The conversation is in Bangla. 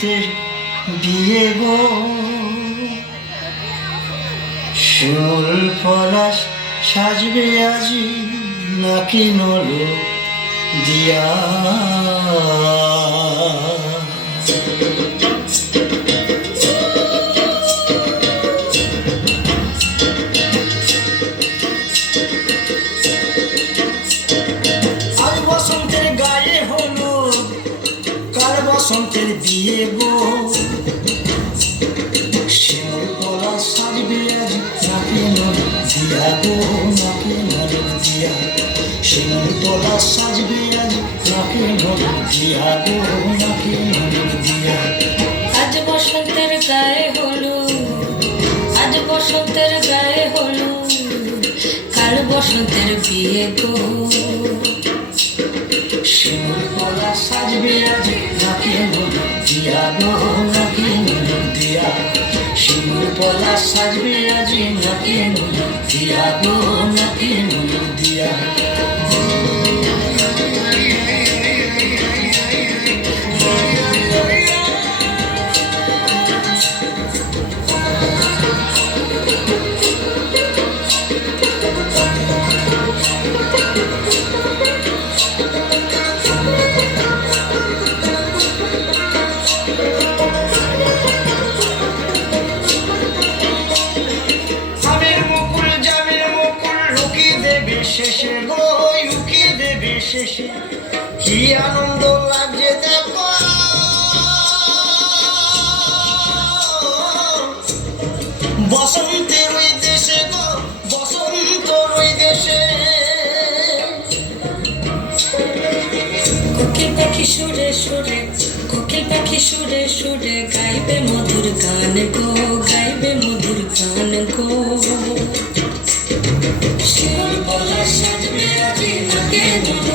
বসন্তের বিয়ে গো, শিমুল পলাশ সাজবে আজি নাকি নল দিয়া। আজ বসন্তের গায়ে হলো, কাল বসন্তের বিয়ে গো, শিমুল পলাশ সাজবে আজি নাকি নল দিয়া গো, নাকি নল দিয়া। শিমুল পলাশ সাজবে আজি নাকি নল দিয়া গো, নাকি নল দিয়া। আজ বসন্তের গায়ে হলো, আজ বসন্তের গায়ে হলো, কাল বসন্তের বিয়ে গো। শিমুল পলাশ সাজবে আজি নাকি নল দিয়া গো, নাকি নল দিয়া। শিমুল পলাশ সাজবে আজি নাকি নল দিয়া গো, নাকি নল দিয়া। শেষে গো লুকিয়ে দেবে শেষে, কি আনন্দ লাগছে দেখো। বসন্তের ওই দেশে গো, বসন্ত ওই দেশে। কোকিল পাখি সুরে সুরে, কোকিল পাখি সুরে সুরে গাইবে মধুর গান গো, গাইবে মধুর গান গো। শিমুল পলাশ সাজবে আজি নাকি নল